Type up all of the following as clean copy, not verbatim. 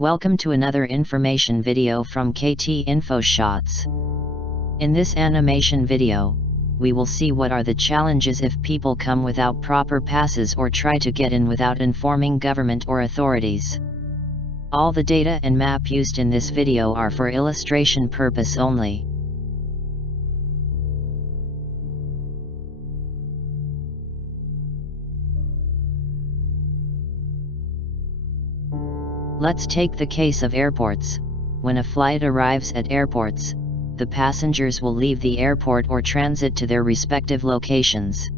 Welcome to another information video from KT Info Shots. In this animation video, we will see what are the challenges if people come without proper passes or try to get in without informing government or authorities. All the data and map used in this video are for illustration purpose only. Let's take the case of airports. When a flight arrives at airports, the passengers will leave the airport or transit to their respective locations.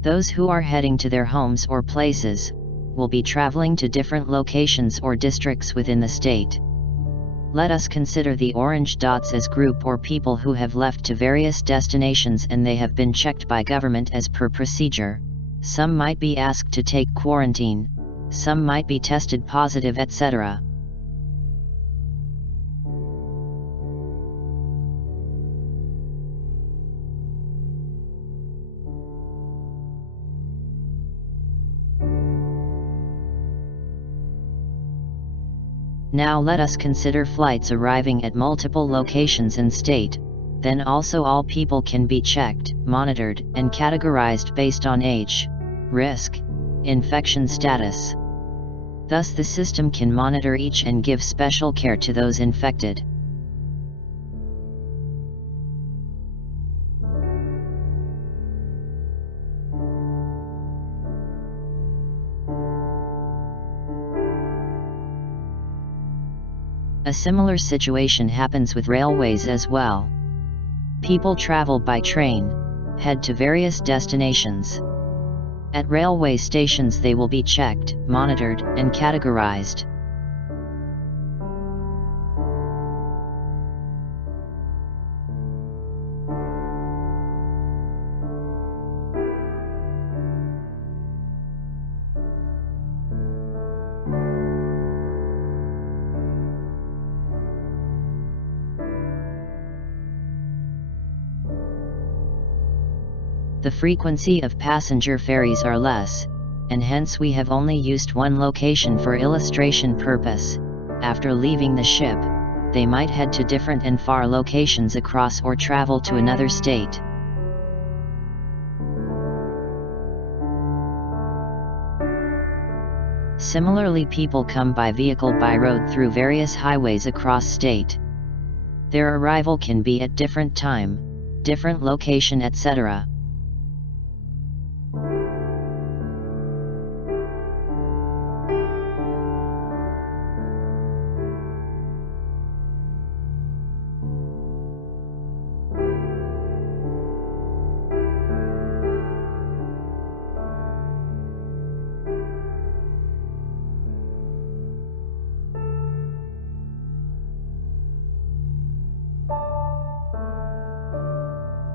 Those who are heading to their homes or places will be traveling to different locations or districts within the state. Let us consider the orange dots as group or people who have left to various destinations and they have been checked by government as per procedure. Some might be asked to take quarantine, some might be tested positive, etc. Now let us consider flights arriving at multiple locations in state. Then also all people can be checked, monitored, and categorized based on age, risk, infection status. Thus the system can monitor each and give special care to those infected. A similar situation happens with railways as well. People travel by train, head to various destinations. At railway stations they will be checked, monitored, and categorized. The frequency of passenger ferries are less, and hence we have only used one location for illustration purpose. After leaving the ship, they might head to different and far locations across or travel to another state. Similarly, people come by vehicle by road through various highways across state. Their arrival can be at different time, different location, etc.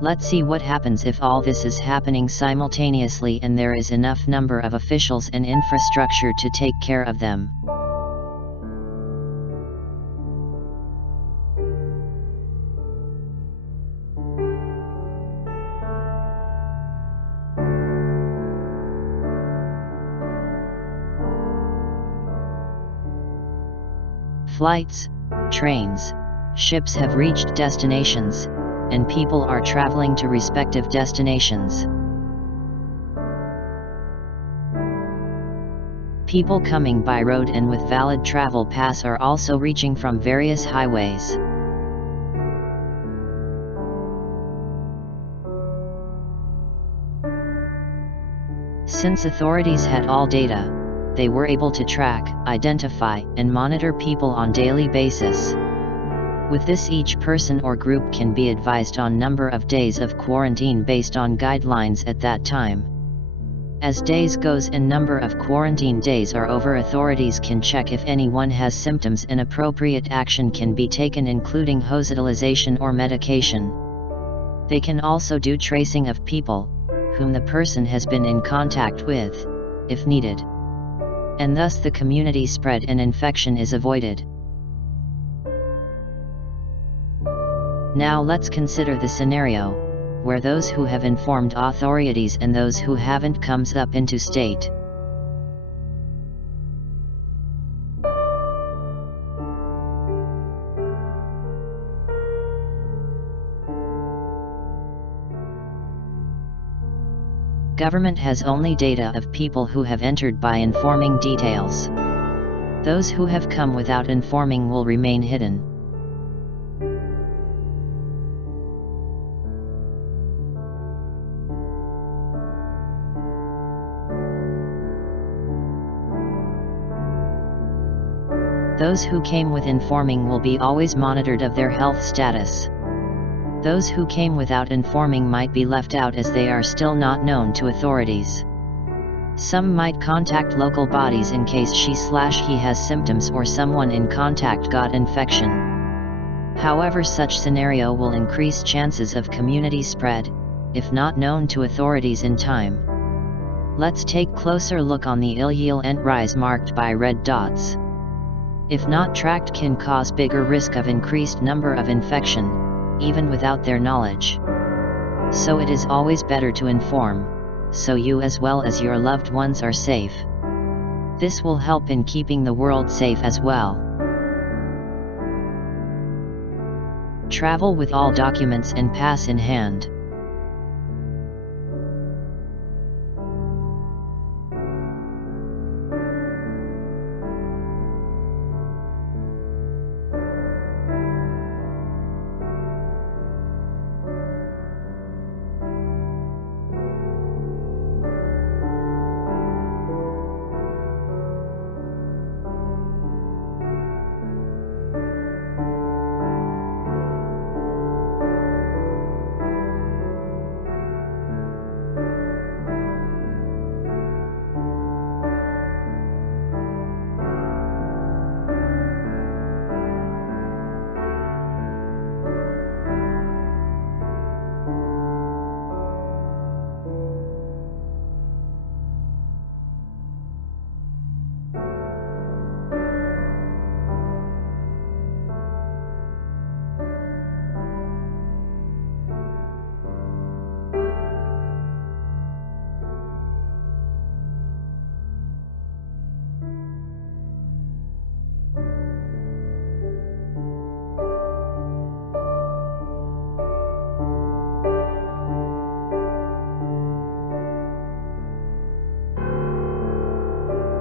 Let's see what happens if all this is happening simultaneously and there is enough number of officials and infrastructure to take care of them. Flights, trains, ships have reached destinations, and people are traveling to respective destinations. People coming by road and with valid travel pass are also reaching from various highways. Since authorities had all data, they were able to track, identify, and monitor people on daily basis. With this, each person or group can be advised on number of days of quarantine based on guidelines at that time. As days goes and number of quarantine days are over, authorities can check if anyone has symptoms and appropriate action can be taken, including hospitalization or medication. They can also do tracing of people whom the person has been in contact with, if needed. And thus the community spread and infection is avoided. Now let's consider the scenario where those who have informed authorities and those who haven't comes up into state. Government has only data of people who have entered by informing details. Those who have come without informing will remain hidden. Those who came with informing will be always monitored of their health status. Those who came without informing might be left out as they are still not known to authorities. Some might contact local bodies in case she/he has symptoms or someone in contact got infection. However, such scenario will increase chances of community spread, if not known to authorities in time. Let's take closer look on the illegaly rise marked by red dots. If not tracked, can cause bigger risk of increased number of infection, even without their knowledge. So it is always better to inform, so you as well as your loved ones are safe. This will help in keeping the world safe as well. Travel with all documents and pass in hand.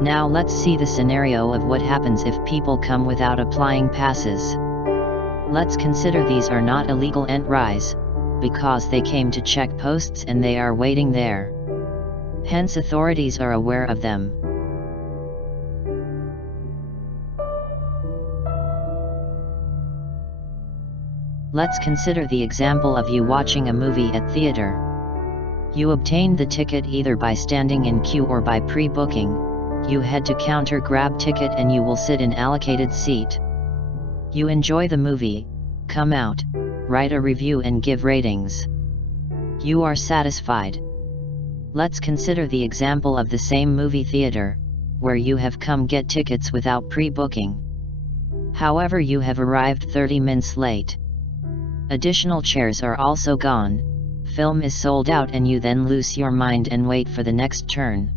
Now let's see the scenario of what happens if people come without applying passes. Let's consider these are not illegal entries, because they came to check posts and they are waiting there. Hence authorities are aware of them. Let's consider the example of you watching a movie at theater. You obtained the ticket either by standing in queue or by pre-booking. You head to counter, grab ticket, and you will sit in allocated seat. You enjoy the movie, come out, write a review and give ratings. You are satisfied. Let's consider the example of the same movie theater, where you have come get tickets without pre-booking. However, you have arrived 30 minutes late. Additional chairs are also gone, film is sold out, and you then lose your mind and wait for the next turn.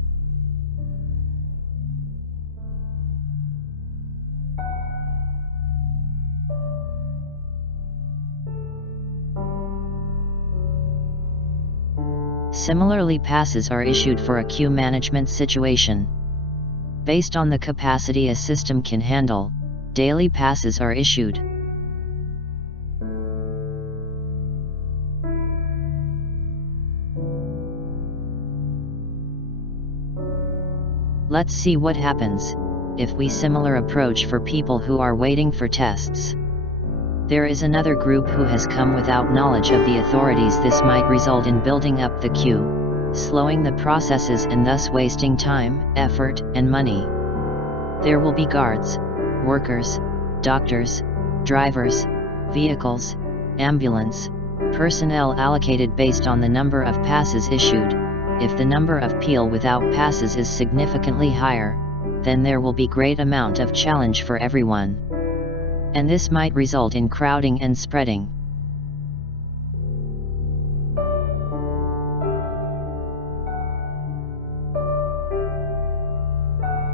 Similarly, passes are issued for a queue management situation. Based on the capacity a system can handle, daily passes are issued. Let's see what happens if we similar approach for people who are waiting for tests. There is another group who has come without knowledge of the authorities. This might result in building up the queue, slowing the processes and thus wasting time, effort, and money. There will be guards, workers, doctors, drivers, vehicles, ambulance, personnel allocated based on the number of passes issued. If the number of people without passes is significantly higher, then there will be great amount of challenge for everyone. And this might result in crowding and spreading.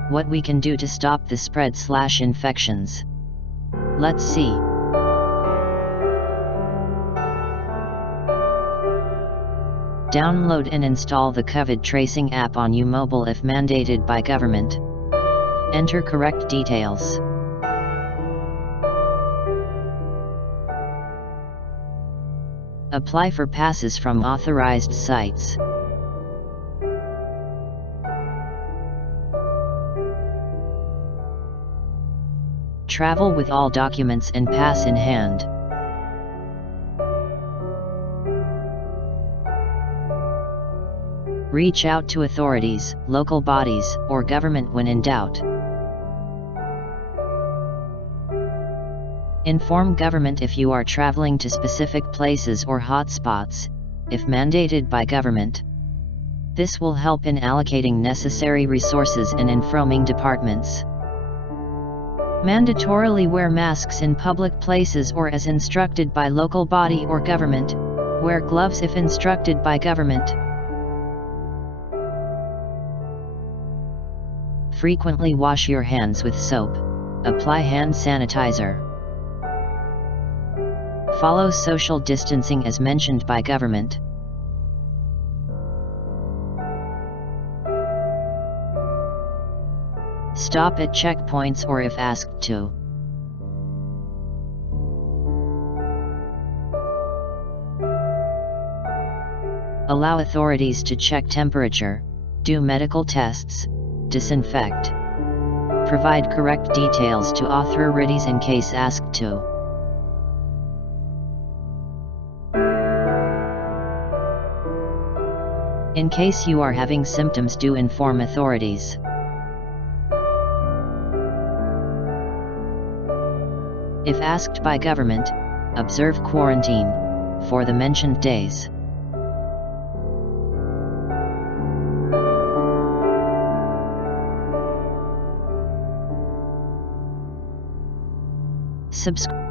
What we can do to stop the spread/infections. Let's see. Download and install the COVID tracing app on your mobile if mandated by government. Enter correct details. Apply for passes from authorized sites. Travel with all documents and pass in hand. Reach out to authorities, local bodies, or government when in doubt. Inform government if you are traveling to specific places or hotspots, if mandated by government. This will help in allocating necessary resources and informing departments. Mandatorily wear masks in public places or as instructed by local body or government. Wear gloves if instructed by government. Frequently wash your hands with soap. Apply hand sanitizer. Follow social distancing as mentioned by government. Stop at checkpoints or if asked to. Allow authorities to check temperature, do medical tests, disinfect. Provide correct details to authorities in case asked to. In case you are having symptoms, do inform authorities. If asked by government, observe quarantine for the mentioned days. Subscribe.